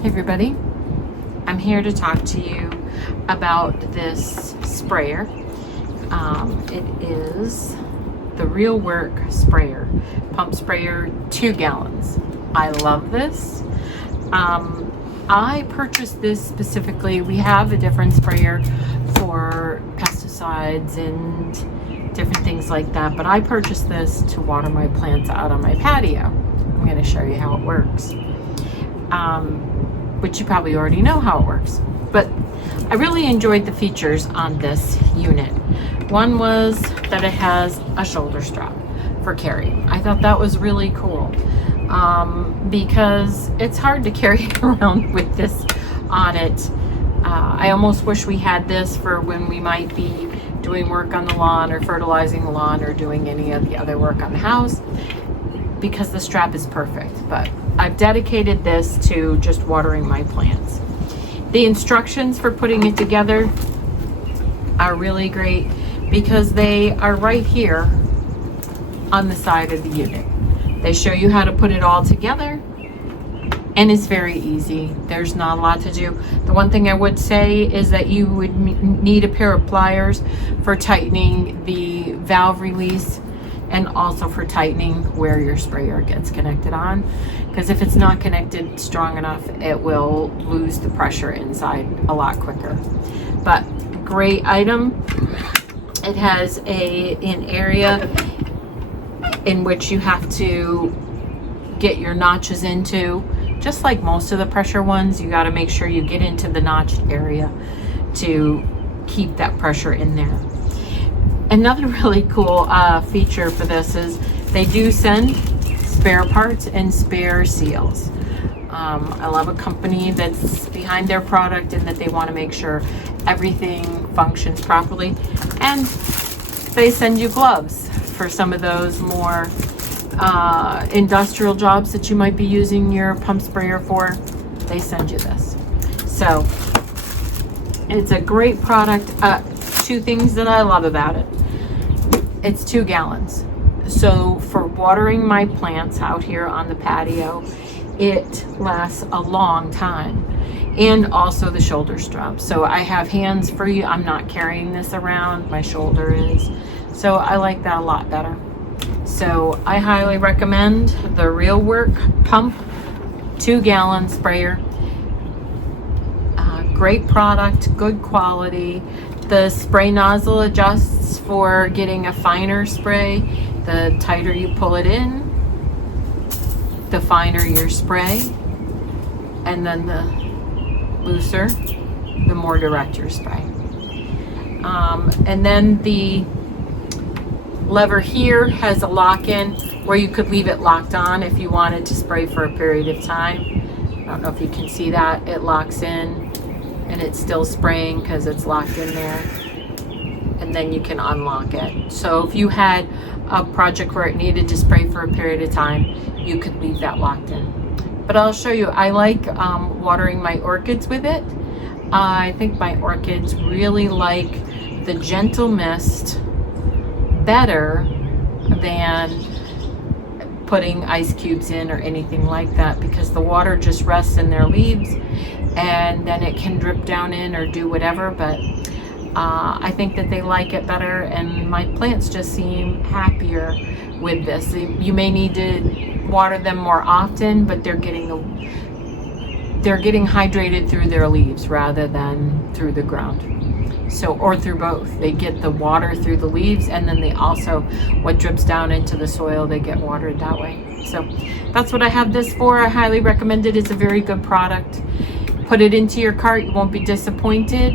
Hey everybody, I'm here to talk to you about this sprayer. It is the Real Work sprayer, pump sprayer, 2 gallons. I love this. I purchased this specifically. We have a different sprayer for pesticides and different things like that, but I purchased this to water my plants out on my patio. I'm going to show you how it works. Which you probably already know how it works. But I really enjoyed the features on this unit. One was that it has a shoulder strap for carrying. I thought that was really cool because it's hard to carry around with this on it. I almost wish we had this for when we might be doing work on the lawn or fertilizing the lawn or doing any of the other work on the house, because the strap is perfect. But I've dedicated this to just watering my plants. The instructions for putting it together are really great because they are right here on the side of the unit. They show you how to put it all together, and it's very easy. There's not a lot to do. The one thing I would say is that you would need a pair of pliers for tightening the valve release and also for tightening where your sprayer gets connected on, because if it's not connected strong enough, it will lose the pressure inside a lot quicker. But great item. It has an area in which you have to get your notches into. Just like most of the pressure ones, you got to make sure you get into the notched area to keep that pressure in there. Another really cool feature for this is they do send spare parts and spare seals. I love a company that's behind their product and that they want to make sure everything functions properly. And they send you gloves for some of those more industrial jobs that you might be using your pump sprayer for. They send you this. So it's a great product. 2 things that I love about it. It's 2 gallons. So for watering my plants out here on the patio, it lasts a long time. And also the shoulder strap. So I have hands free. I'm not carrying this around. My shoulder is. So I like that a lot better. So I highly recommend the Real Work pump 2 gallon sprayer. Great product, good quality. The spray nozzle adjusts for getting a finer spray. The tighter you pull it in, the finer your spray. And then the looser, the more direct your spray. And then the lever here has a lock-in where you could leave it locked on if you wanted to spray for a period of time. I don't know if you can see that. It locks in and it's still spraying because it's locked in there. And then you can unlock it. So if you had a project where it needed to spray for a period of time, you could leave that locked in. But I'll show you. I like watering my orchids with it. I think my orchids really like the gentle mist better than putting ice cubes in or anything like that, because the water just rests in their leaves and then it can drip down in or do whatever. But I think that they like it better, and my plants just seem happier with this. You may need to water them more often, but they're getting hydrated through their leaves rather than through the ground. So, or through both. They get the water through the leaves, and then they also, what drips down into the soil, they get watered that way. So that's what I have this for. I highly recommend it. It's a very good product. Put it into your cart. You won't be disappointed.